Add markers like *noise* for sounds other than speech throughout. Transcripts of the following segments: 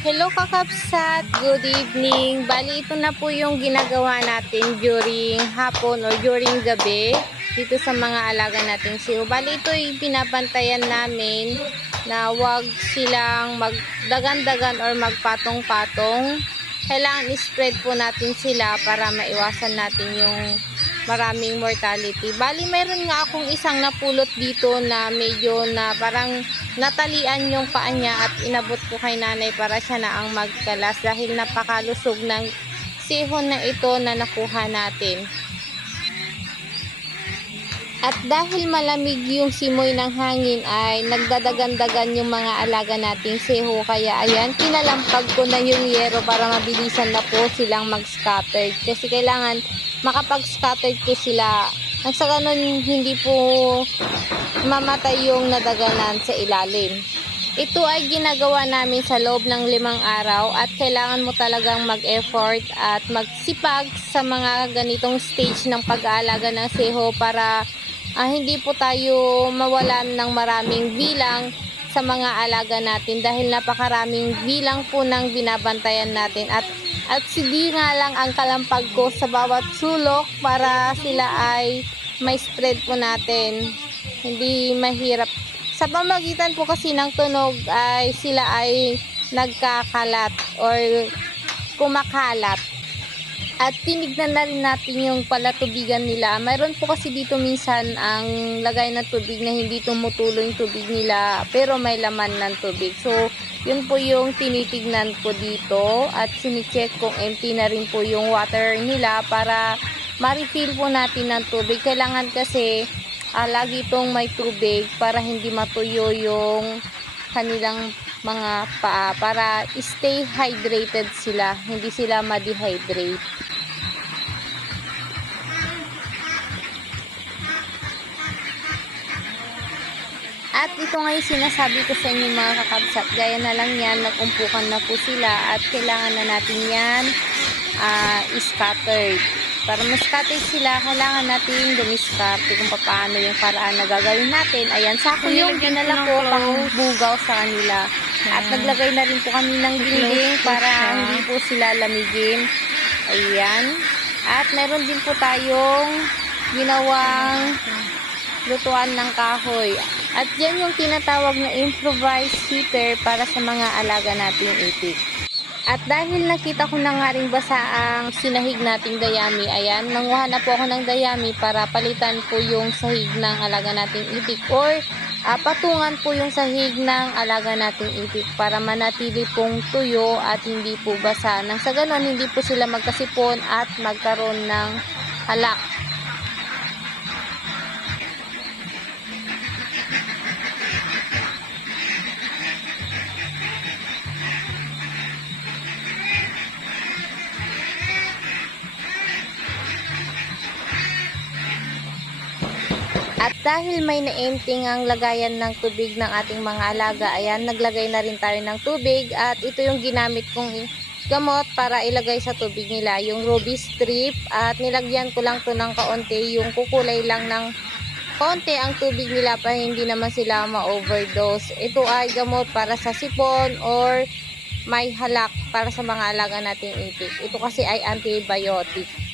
Hello kakapsat, good evening. Bali ito na po yung ginagawa natin during hapon or during gabi dito sa mga alaga nating siho. Bali ito yung pinapantayan namin na wag silang magdagan-dagan or magpatong-patong. Kailangan i-spread po natin sila para maiwasan natin yung maraming mortality. Bali, mayroon nga akong isang napulot dito na medyo na parang natalian yung paa niya at inabot ko kay nanay para siya na ang magkalas dahil napakalusog ng sihon na ito na nakuha natin. At dahil malamig yung simoy ng hangin ay nagdadagan-dagan yung mga alaga nating seho. Kaya ayan, kinalampag ko na yung yero para mabilisan na po silang mag-scattered. Kasi kailangan makapag-scattered ko sila. Nang sa ganun, hindi po mamatay yung nadaganan sa ilalim. Ito ay ginagawa namin sa loob ng limang araw at kailangan mo talagang mag-effort at magsipag sa mga ganitong stage ng pag-aalaga ng seho para ah, hindi po tayo mawalan ng maraming bilang sa mga alaga natin dahil napakaraming bilang po ng binabantayan natin at at sige nga lang ang kalampag ko sa bawat sulok para sila ay may spread po natin. Hindi mahirap. Sa pamagitan po kasi ng tunog ay sila ay nagkakalat or kumakalat at tinignan na rin natin yung palatubigan nila. Mayroon po kasi dito minsan ang lagay ng tubig na hindi tumutulo yung tubig nila pero may laman ng tubig. So, yun po yung tinitignan ko dito at sinicheck kung empty na rin po yung water nila para ma-refill po natin ng tubig. Kailangan kasi ah, lagi itong may tubig para hindi matuyo yung kanilang mga paa para stay hydrated sila, hindi sila ma-dehydrate. At ito nga yung sinasabi ko sa inyo mga kakabsat. Gaya na lang yan, nagumpukan na po sila at kailangan na natin yan ah, scattered. Para ma-scattered sila, kailangan natin dumiskarte kung paano yung paraan na gagawin natin. Ayan, sako yung dinala ko ng ko pang bugaw sa kanila. At naglagay na rin po kami ng Clothes para hindi po sila lamigin. Ayan. At meron din po tayong ginawang lutuan ng kahoy. At yan yung tinatawag na improvised heater para sa mga alaga nating itik. At dahil nakita ko na nga rin basa ang sinahig nating dayami, ayan, nanguha na po ako ng dayami para palitan po yung sahig ng alaga nating itik or ah, patungan po yung sahig ng alaga nating itik para manatili pong tuyo at hindi po basa. Nang sa ganon, hindi po sila magkasipon at magkaroon ng halak. At dahil may na-emptying ang lagayan ng tubig ng ating mga alaga, ayan, naglagay na rin tayo ng tubig at ito yung ginamit kong gamot para ilagay sa tubig nila, yung ruby strip at nilagyan ko lang to ng kaunti, yung kukulay lang ng konti ang tubig nila para hindi naman sila ma-overdose. Ito ay gamot para sa sipon or may halak para sa mga alaga nating itik. Ito kasi ay antibiotic.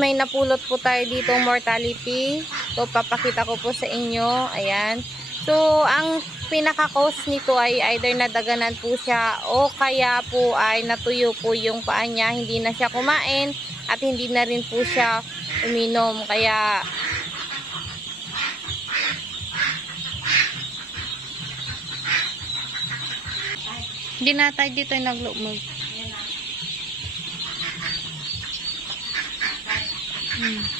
May napulot po tayo dito mortality. So, papakita ko po sa inyo. Ayan. So, ang pinaka-cause nito ay either nadaganan po siya o kaya po ay natuyo po yung paa niya. Hindi na siya kumain at hindi na rin po siya uminom. Kaya, Hindi na tayo dito yung naglumog.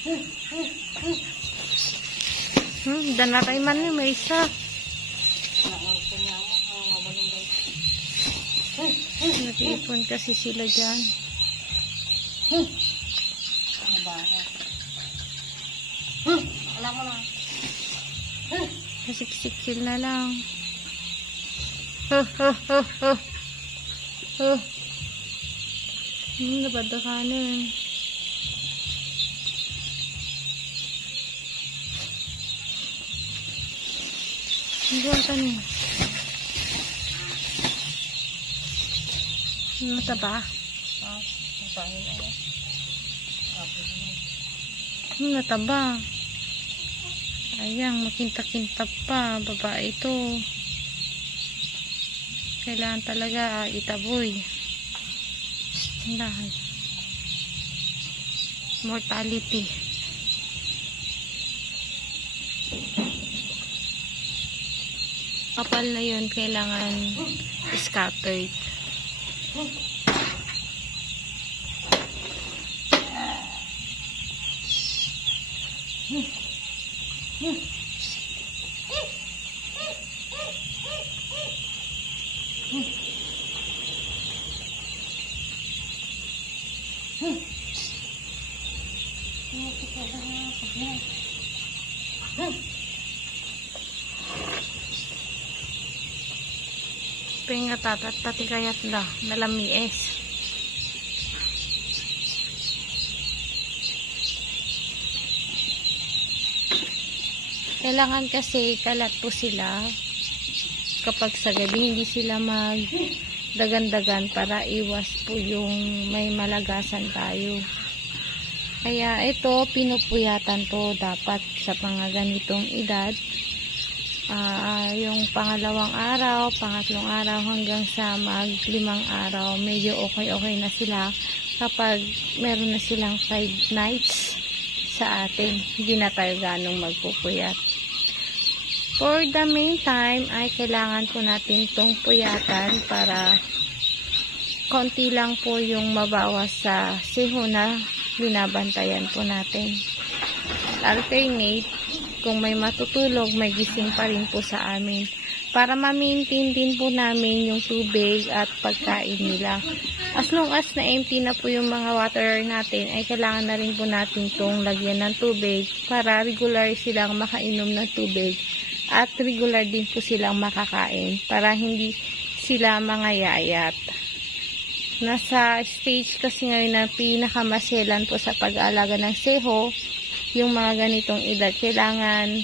Hmm. Hmm, dana kay man ni may isa. Nag-iipon kasi sila dyan. Alam mo na. Kasiksikil na lang. Huh, huh, huh, huh. Huh. Hmm, nabadakanin. Ano ba ito niya? Ano mataba? Ah, masahin na yan. Hmm, nataba. Ayang, makinta-kinta pa. Babae ito. Kailangan talaga ah, itaboy. Lahat. Mortality. Kapal na yun, kailangan scattered. Pinga tatat tati kayat da nalamies. Kailangan kasi kalat po sila kapag sa gabi hindi sila mag dagan-dagan para iwas po yung may malagasan tayo. Kaya ito, pinupuyatan to dapat sa mga ganitong edad. Ah, yung pangalawang araw, pangatlong araw hanggang sa maglimang araw, medyo okay-okay na sila kapag meron na silang 5 nights sa atin. Hindi na tayo ganong magpupuyat. For the meantime, ay kailangan po natin tong puyatan para konti lang po yung mabawas sa siho na binabantayan po natin. Alternate, kung may matutulog, may gising pa rin po sa amin. Para ma-maintain din po namin yung tubig at pagkain nila. As long as na empty na po yung mga water natin, ay kailangan na rin po natin itong lagyan ng tubig para regular silang makainom ng tubig at regular din po silang makakain para hindi sila mga yayat. Nasa stage kasi ngayon na pinakamaselan po sa pag-aalaga ng seho, yung mga ganitong edad, kailangan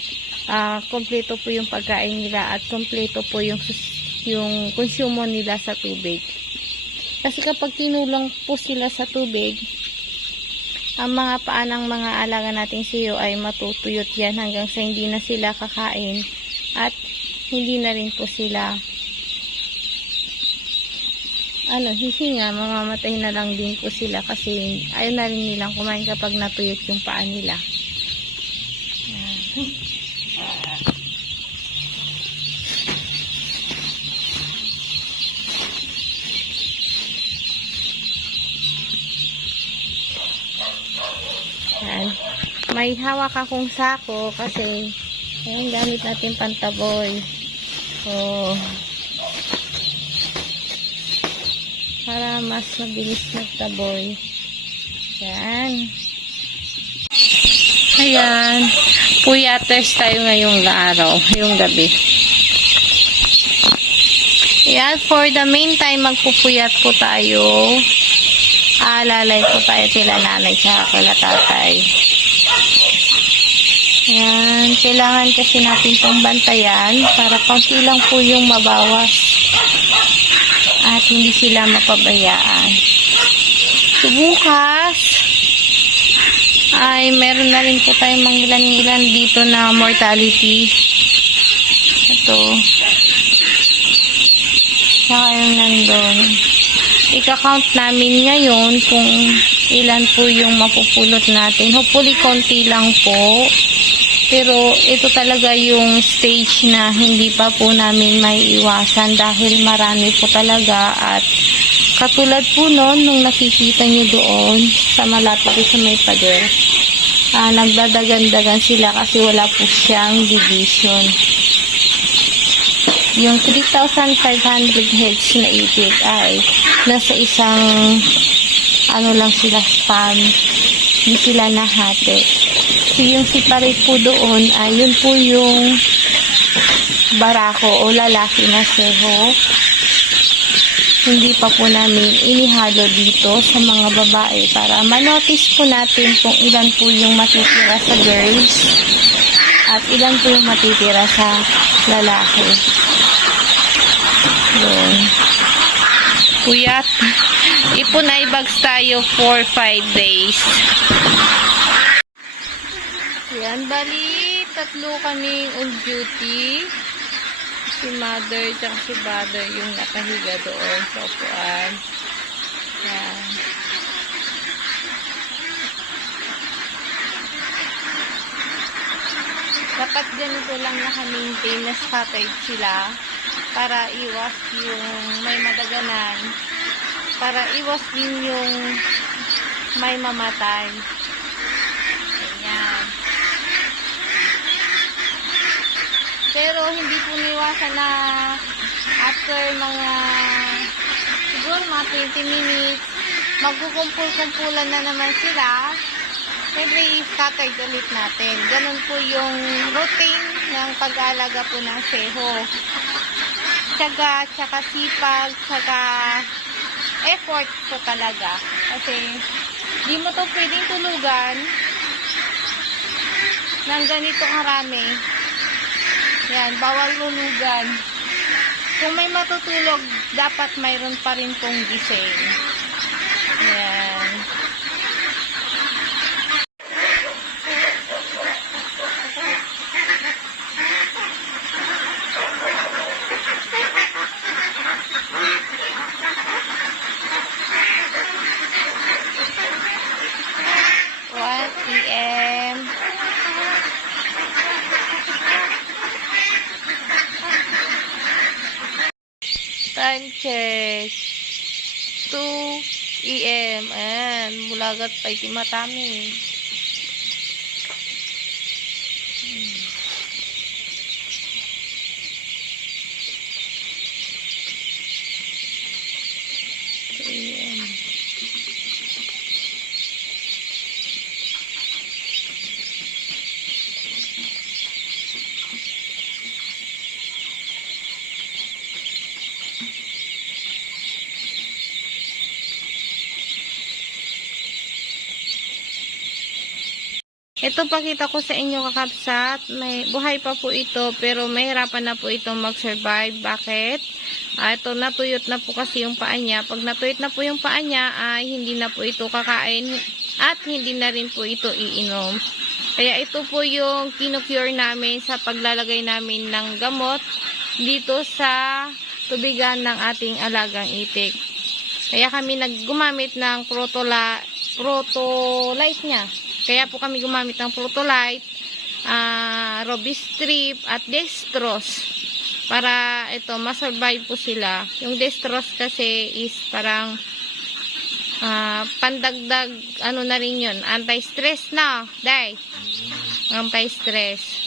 ah, kompleto po yung pagkain nila at kompleto po yung, yung konsumo nila sa tubig. Kasi kapag tinulong po sila sa tubig, ang mga paanang mga alaga nating siyo ay matutuyot yan hanggang sa hindi na sila kakain at hindi na rin po sila ano, hihinga, mamamatay na lang din po sila kasi ayaw na rin nilang kumain kapag natuyot yung paa nila. Yan. May hawak akong sako kasi yung gamit natin pantaboy. Oh. Para mas mabilis magtaboy. Yan. Ayan. Puyaters tayo ngayong araw, yung gabi. Ayan, for the meantime, magpupuyat po tayo. Alalay po tayo kila nanay sa kila tatay. Ayan, kailangan kasi natin itong bantayan para kaunti lang po yung mabawas at hindi sila mapabayaan. So, bukas ay meron na rin po tayong mga ilan-ilan dito na mortality. Ito. Saka yung nandun. Ika-count namin ngayon kung ilan po yung mapupulot natin. Hopefully, konti lang po. Pero ito talaga yung stage na hindi pa po namin may iwasan dahil marami po talaga at Katulad po noon, nung nakikita nyo doon, sa malapit doon sa may pader, ah, nagdadagan-dagan sila kasi wala po siyang division. Yung 3,500 heads na itik ay nasa isang ano lang sila span. Hindi sila nahati. So, yung separate po doon ay yun po yung barako o lalaki na seho. Hindi pa po namin inihalo dito sa mga babae para manotice po natin kung ilan po yung matitira sa girls at ilan po yung matitira sa lalaki. Yun. Puyat. *laughs* Ipunay bags tayo for 5 days. Yan, bali, tatlo kaming on duty. Si mother at si father yung nakahiga doon sa upuan. Yan. Dapat ganito lang naka-maintain na scattered sila para iwas yung may madaganan para iwas din yung may mamatay. Ayan. Pero hindi po niwasan na after mga siguro mga 20 minutes magkukumpul-kumpulan na naman sila Siyempre, i-scattered ulit natin. Ganun po yung routine ng pag-aalaga po ng seho. Tsaga, tsaka sipag, tsaka effort po talaga. Kasi, di mo to pwedeng tulugan ng ganito karami. Yan, bawal lulugan. Kung may matutulog, dapat mayroon pa rin pong gising. Yan. Time check. 2 e.m. Ayan, mulagat pa iti matami. Ito pakita ko sa inyo kakapsat. May buhay pa po ito pero mahirapan na po itong mag-survive. Bakit? Ah, ito natuyot na po kasi yung paa niya. Pag natuyot na po yung paa niya ay hindi na po ito kakain at hindi na rin po ito iinom. Kaya ito po yung kinukure namin sa paglalagay namin ng gamot dito sa tubigan ng ating alagang itik. Kaya kami naggumamit ng protola, protolite niya. Kaya po kami gumamit ng protolite, uh, robistrip at dextrose para ito masurvive po sila. Yung dextrose kasi is parang ah, pandagdag ano na rin yun, anti-stress na, dai. Anti-stress.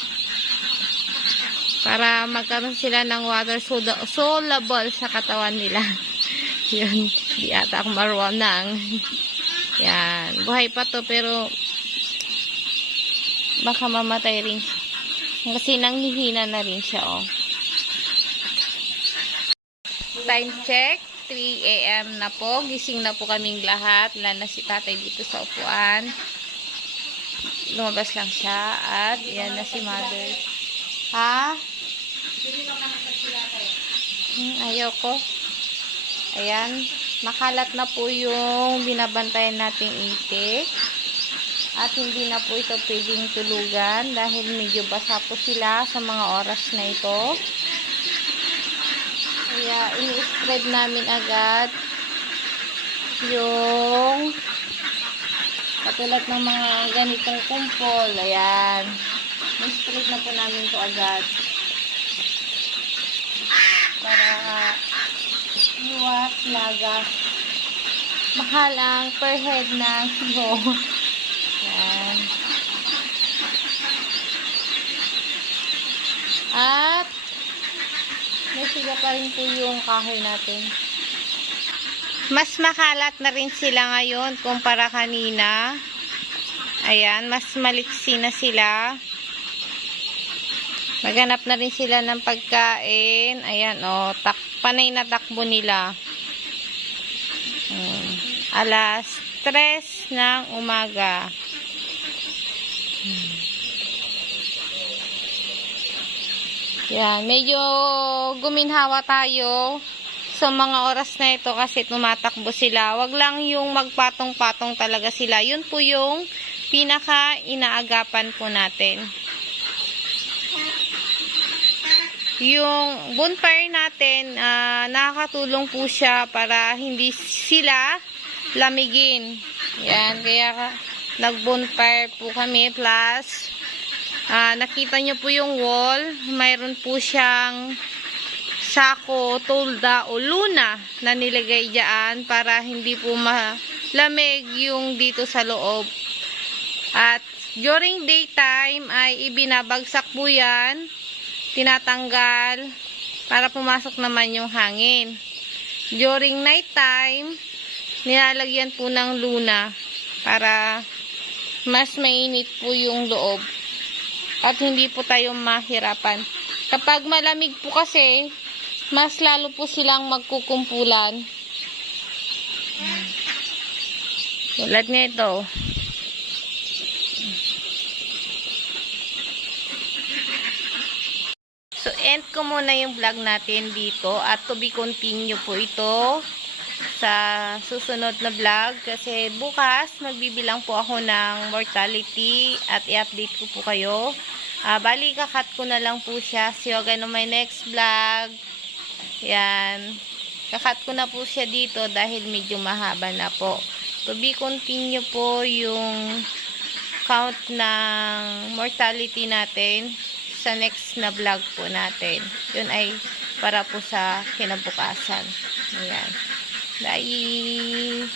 Para magkaroon sila ng water soluble sa katawan nila. *laughs* yun, di ata ako marunong. *laughs* Yan, buhay pa to pero baka mamatay rin. Kasi nanghihina na rin siya, oh. Time check, 3 a.m. na po. Gising na po kaming lahat. Wala na si tatay dito sa upuan. Lumabas lang siya. At yan na si mother. Ha? Hmm, ayaw ko. Ayan. Makalat na po yung binabantayan nating itik. At hindi na po ito pwedeng tulugan dahil medyo basa po sila sa mga oras na ito. Kaya ini-spread namin agad yung katulad ng mga ganitong kumpol. Ayan. Ini-spread na po namin to agad. Para iwas lagas. mahal ang per head ng *laughs* siho. Yan. At may siga pa rin po yung kahoy natin. Mas makalat na rin sila ngayon kumpara kanina. Ayan, mas maliksi na sila. Maghanap na rin sila ng pagkain. Ayan, oh, tak panay na takbo nila. Hmm. Alas 3 ng umaga. Hmm. Yan, medyo guminhawa tayo sa mga oras na ito kasi tumatakbo sila. Wag lang yung magpatong-patong talaga sila. Yun po yung pinaka inaagapan po natin. Yung bonfire natin, ah, nakakatulong po siya para hindi sila lamigin. Yan, kaya ka- nag-bonfire po kami. Plus, ah, nakita nyo po yung wall. Mayroon po siyang sako, tolda o luna na nilagay dyan para hindi po malamig yung dito sa loob. At during daytime ay ibinabagsak po yan tinatanggal para pumasok naman yung hangin. During night time, nilalagyan po ng luna para mas mainit po yung loob at hindi po tayo mahirapan. Kapag malamig po kasi, mas lalo po silang magkukumpulan. Tulad nito. So, end ko muna yung vlog natin dito at to be continue po ito sa susunod na vlog kasi bukas magbibilang po ako ng mortality at i-update ko po kayo. Ah, bali, kakat ko na lang po siya. See you again my next vlog. Yan. Kakat ko na po siya dito dahil medyo mahaba na po. To be continue po yung count ng mortality natin sa next na vlog po natin. Yun ay para po sa kinabukasan. Ayan. 来一